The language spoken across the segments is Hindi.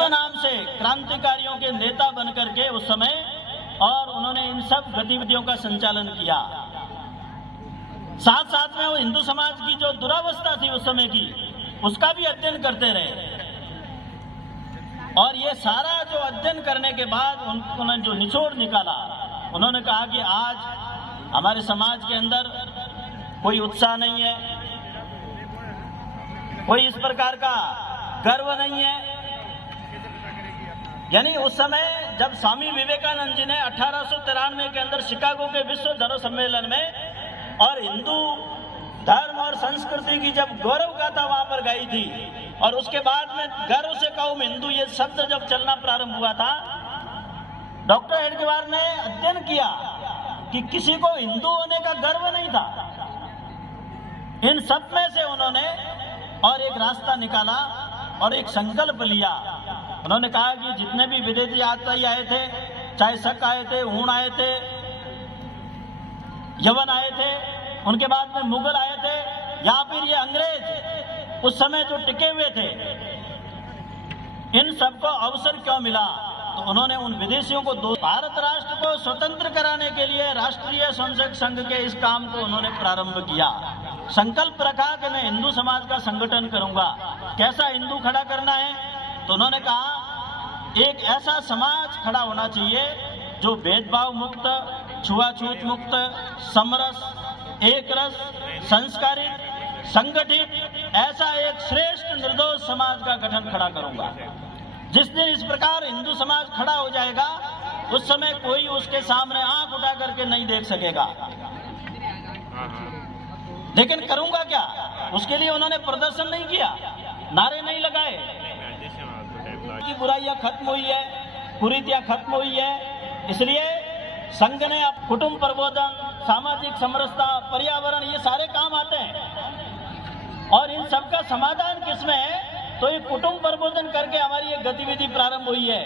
नाम से क्रांतिकारियों के नेता बनकर के उस समय, और उन्होंने इन सब गतिविधियों का संचालन किया। साथ साथ में वो हिंदू समाज की जो दुरावस्था थी उस समय की, उसका भी अध्ययन करते रहे। और ये सारा जो अध्ययन करने के बाद उन्होंने जो निचोड़ निकाला, उन्होंने कहा कि आज हमारे समाज के अंदर कोई उत्साह नहीं है, कोई इस प्रकार का गर्व नहीं है। यानी उस समय जब स्वामी विवेकानंद जी ने 1893 के अंदर शिकागो के विश्व धर्म सम्मेलन में और हिंदू धर्म और संस्कृति की जब गौरव गाथा वहां पर गाई थी, और उसके बाद में गर्व से कौम हिंदू ये शब्द जब चलना प्रारंभ हुआ था, डॉक्टर हेडगेवार ने अध्ययन किया कि किसी को हिंदू होने का गर्व नहीं था। इन सब में से उन्होंने और एक रास्ता निकाला और एक संकल्प लिया। उन्होंने कहा कि जितने भी विदेशी आचार्य आए थे, चाहे शक आए थे, हूण आए थे, यवन आए थे, उनके बाद में मुगल आए थे, या फिर ये अंग्रेज उस समय जो टिके हुए थे, इन सबको अवसर क्यों मिला? तो उन्होंने उन विदेशियों को भारत राष्ट्र को स्वतंत्र कराने के लिए राष्ट्रीय स्वयंसेवक संघ के इस काम को उन्होंने प्रारंभ किया। संकल्प रखा कि मैं हिंदू समाज का संगठन करूंगा। कैसा हिंदू खड़ा करना है? तो उन्होंने कहा एक ऐसा समाज खड़ा होना चाहिए जो भेदभाव मुक्त, छुआछूत मुक्त, समरस, एक रस, संस्कारित, संगठित, ऐसा एक श्रेष्ठ निर्दोष समाज का गठन खड़ा करूंगा। जिस दिन इस प्रकार हिंदू समाज खड़ा हो जाएगा, उस समय कोई उसके सामने आंख उठा करके नहीं देख सकेगा। लेकिन करूंगा क्या? उसके लिए उन्होंने प्रदर्शन नहीं किया, नारे नहीं लगाए कि बुराइयां खत्म हुई है, कुरीतियां खत्म हुई है। इसलिए संघ ने अब कुटुंब प्रबोधन, सामाजिक समरसता, पर्यावरण, ये सारे काम आते हैं। और इन सबका समाधान किसमें है? तो ये कुटुंब प्रबोधन करके हमारी ये गतिविधि प्रारंभ हुई है,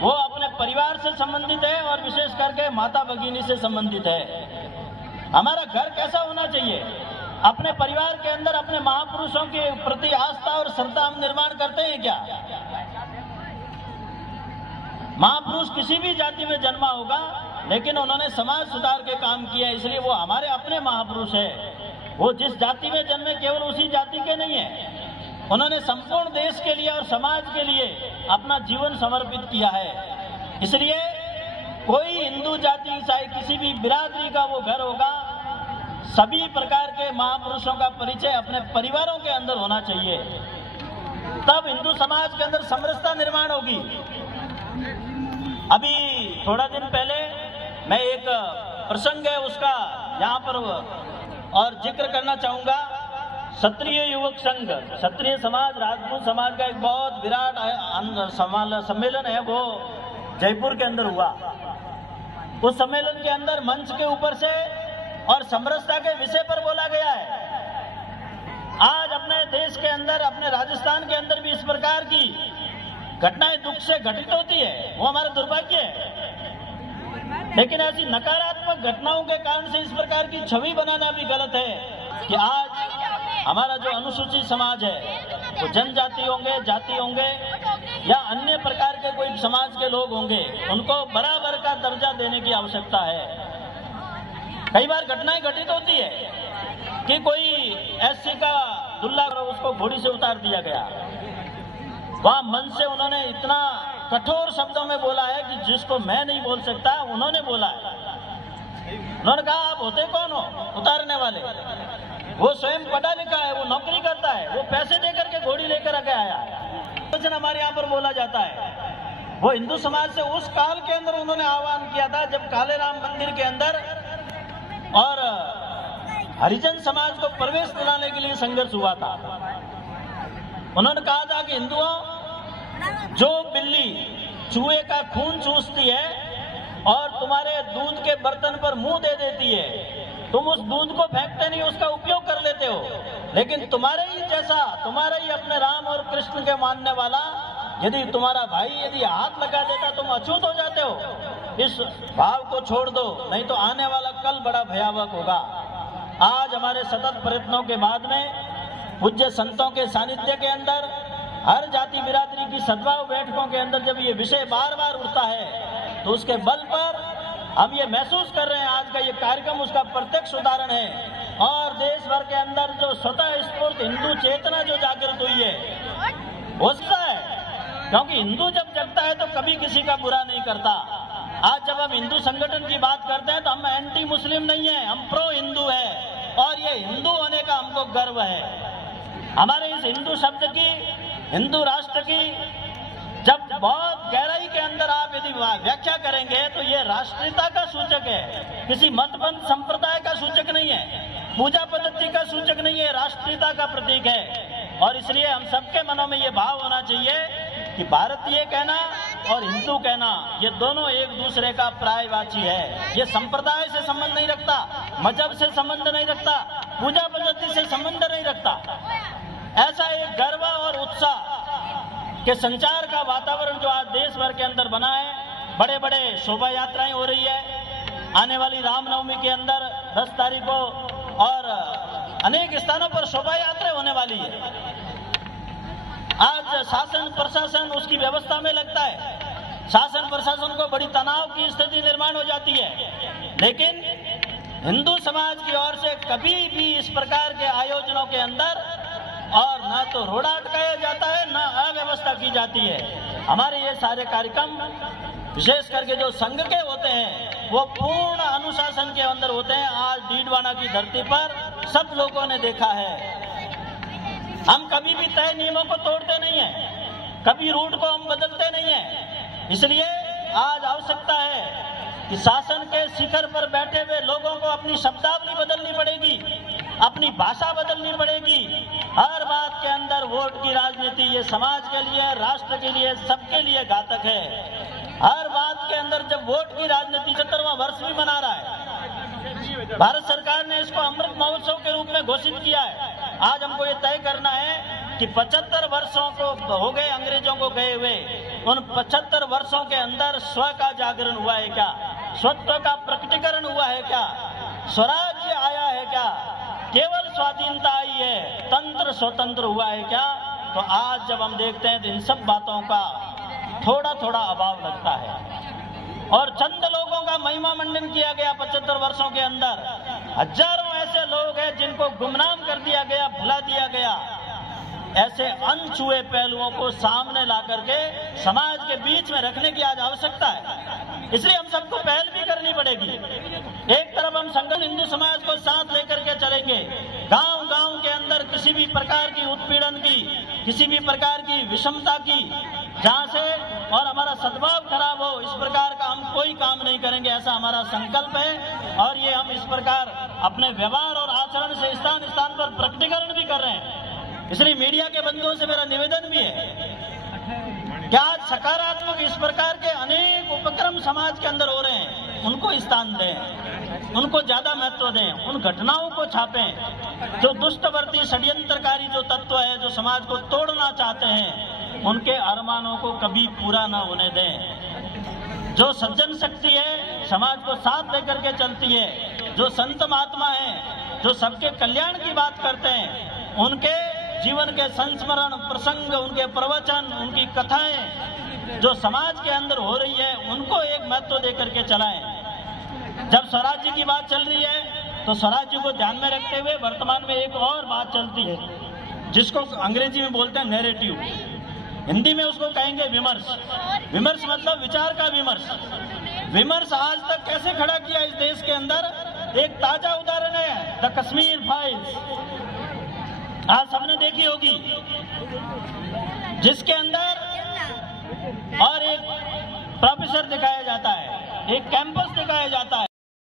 वो अपने परिवार से संबंधित है और विशेष करके माता भगिनी से संबंधित है। हमारा घर कैसा होना चाहिए? अपने परिवार के अंदर अपने महापुरुषों के प्रति आस्था और श्रद्धा हम निर्माण करते हैं क्या? महापुरुष किसी भी जाति में जन्मा होगा, लेकिन उन्होंने समाज सुधार के काम किया, इसलिए वो हमारे अपने महापुरुष है। वो जिस जाति में जन्मे केवल उसी जाति के नहीं है, उन्होंने संपूर्ण देश के लिए और समाज के लिए अपना जीवन समर्पित किया है। इसलिए कोई हिंदू जाति चाहे किसी भी बिरादरी का वो घर होगा, सभी प्रकार के महापुरुषों का परिचय अपने परिवारों के अंदर होना चाहिए, तब हिंदू समाज के अंदर समरसता निर्माण होगी। अभी थोड़ा दिन पहले मैं एक प्रसंग है उसका यहाँ पर और जिक्र करना चाहूंगा। क्षत्रिय युवक संघ, क्षत्रिय समाज, राजपूत समाज का एक बहुत विराट सम्मेलन है, वो जयपुर के अंदर हुआ। उस सम्मेलन के अंदर मंच के ऊपर से और समरसता के विषय पर बोला गया है। आज अपने देश के अंदर, अपने राजस्थान के अंदर भी इस प्रकार की घटनाएं दुख से घटित होती है, वो हमारा दुर्भाग्य है। लेकिन ऐसी नकारात्मक घटनाओं के कारण से इस प्रकार की छवि बनाना भी गलत है कि आज हमारा जो अनुसूचित समाज है, वो जनजाति होंगे, जाति होंगे या अन्य प्रकार के कोई समाज के लोग होंगे, उनको बराबर का दर्जा देने की आवश्यकता है। कई बार घटनाएं घटित होती है कि कोई एससी का दुल्ला उसको घोड़ी से उतार दिया गया। वहां मन से उन्होंने इतना कठोर शब्दों में बोला है कि जिसको मैं नहीं बोल सकता, उन्होंने बोला है। उन्होंने कहा आप होते कौन हो उतारने वाले? वो स्वयं पढ़ा लिखा है, वो नौकरी करता है, वो पैसे देकर के घोड़ी लेकर आके आया। वचन हमारे यहाँ पर बोला जाता है। वो हिंदू समाज से उस काल के अंदर उन्होंने आह्वान किया था जब काले राम मंदिर के अंदर और हरिजन समाज को प्रवेश दिलाने के लिए संघर्ष हुआ था। उन्होंने कहा था कि हिंदुओं, जो बिल्ली चूहे का खून चूसती है और तुम्हारे दूध के बर्तन पर मुंह दे देती है, तुम उस दूध को फेंकते नहीं, उसका उपयोग कर लेते हो। लेकिन तुम्हारे ही जैसा, तुम्हारे ही अपने राम और कृष्ण के मानने वाला यदि तुम्हारा भाई यदि हाथ लगा देता, तुम अछूत हो जाते हो। इस भाव को छोड़ दो, नहीं तो आने वाला कल बड़ा भयावह होगा। आज हमारे सतत प्रयत्नों के बाद में पूज्य संतों के सानिध्य के अंदर हर जाति बिरादरी की सद्भाव बैठकों के अंदर जब ये विषय बार बार उठता है तो उसके बल पर हम ये महसूस कर रहे हैं, आज का ये कार्यक्रम उसका प्रत्यक्ष उदाहरण है। और देश भर के अंदर जो स्वतः स्फूर्त हिंदू चेतना जो जागृत हुई है वो है, क्योंकि हिंदू जब जगता है तो कभी किसी का बुरा नहीं करता। आज जब हम हिंदू संगठन की बात करते हैं तो हम एंटी मुस्लिम नहीं है, हम प्रो हिंदू है और ये हिंदू होने का हमको गर्व है। हमारे इस हिंदू शब्द की, हिंदू राष्ट्र की जब बहुत गहराई के अंदर आप यदि व्याख्या करेंगे तो ये राष्ट्रीयता का सूचक है, किसी मतपंथ संप्रदाय का सूचक नहीं है, पूजा पद्धति का सूचक नहीं है, राष्ट्रीयता का प्रतीक है। और इसलिए हम सबके मनों में ये भाव होना चाहिए कि भारतीय कहना और हिंदू कहना ये दोनों एक दूसरे का पर्यायवाची है। ये संप्रदाय से संबंध नहीं रखता, मजहब से संबंध नहीं रखता, पूजा पद्धति से संबंध नहीं रखता। ऐसा एक गर्व और उत्साह के संचार का वातावरण जो आज देश भर के अंदर बना है, बड़े बड़े शोभा यात्राएं हो रही है। आने वाली रामनवमी के अंदर 10 तारीख को और अनेक स्थानों पर शोभा यात्राएं होने वाली है। आज शासन प्रशासन उसकी व्यवस्था में लगता है, शासन प्रशासन को बड़ी तनाव की स्थिति निर्माण हो जाती है, लेकिन हिंदू समाज की ओर से कभी भी इस प्रकार के आयोजनों के अंदर और न तो रोड़ा अटकाया जाता है, न अव्यवस्था की जाती है। हमारे ये सारे कार्यक्रम विशेष करके जो संघ के होते हैं वो पूर्ण अनुशासन के अंदर होते हैं। आज डीडवाना की धरती पर सब लोगों ने देखा है, हम कभी भी तय नियमों को तोड़ते नहीं है, कभी रूट को हम बदलते नहीं है। इसलिए आज आवश्यकता है कि शासन के शिखर पर बैठे हुए लोगों को अपनी शब्दावली बदलनी पड़ेगी, अपनी भाषा बदलनी पड़ेगी। हर बात के अंदर वोट की राजनीति ये समाज के लिए, राष्ट्र के लिए, सबके लिए घातक है। हर बात के अंदर जब वोट की राजनीति 70वां वर्ष भी मना रहा है, भारत सरकार ने इसको अमृत महोत्सव के रूप में घोषित किया है। आज हमको ये तय करना है कि 75 वर्षों को हो गए अंग्रेजों को गए हुए, उन 75 वर्षों के अंदर स्व का जागरण हुआ है क्या, स्वत्व का प्रकटीकरण हुआ है क्या, स्वराज्य आया है क्या, केवल स्वाधीनता आई है, तंत्र स्वतंत्र हुआ है क्या। तो आज जब हम देखते हैं तो इन सब बातों का थोड़ा थोड़ा अभाव लगता है। और चंद लोगों का महिमा मंडन किया गया 75 वर्षों के अंदर। हजारों ऐसे लोग हैं जिनको गुमनाम कर दिया गया, भुला दिया गया। ऐसे अनछुए पहलुओं को सामने ला करके समाज के बीच में रखने की आज आवश्यकता है। इसलिए हम सबको पहल भी करनी पड़ेगी। एक तरफ हम संगठन हिंदू समाज को साथ लेकर के चलेंगे, गांव गांव के अंदर किसी भी प्रकार की उत्पीड़न की, किसी भी प्रकार की विषमता की, जहां से और हमारा सद्भाव खराब हो, इस प्रकार का हम कोई काम नहीं करेंगे, ऐसा हमारा संकल्प है। और ये हम इस प्रकार अपने व्यवहार और आचरण से स्थान स्थान पर प्रकटीकरण भी कर रहे हैं। इसलिए मीडिया के बंधुओं से मेरा निवेदन भी है कि आज सकारात्मक इस प्रकार के अनेक उपक्रम समाज के अंदर हो रहे हैं, उनको स्थान दें, उनको ज्यादा महत्व दें, उन घटनाओं को छापें जो दुष्टवर्ती षड्यंत्रकारी जो तत्व है, जो समाज को तोड़ना चाहते हैं, उनके अरमानों को कभी पूरा न होने दें। जो सज्जन शक्ति है, समाज को साथ लेकर के चलती है, जो संत महात्मा है, जो सबके कल्याण की बात करते हैं, उनके जीवन के संस्मरण प्रसंग, उनके प्रवचन, उनकी कथाएं जो समाज के अंदर हो रही है, उनको एक महत्व देकर के चलाएं। जब स्वराज्य की बात चल रही है तो स्वराज्य को ध्यान में रखते हुए वर्तमान में एक और बात चलती है जिसको अंग्रेजी में बोलते हैं नैरेटिव, हिंदी में उसको कहेंगे विमर्श। विमर्श मतलब विचार का विमर्श। विमर्श आज तक कैसे खड़ा किया इस देश के अंदर, एक ताजा उदाहरण है द कश्मीर फाइल्स, आज सबने देखी होगी, जिसके अंदर और एक प्रोफेसर दिखाया जाता है, एक कैंपस दिखाया जाता है।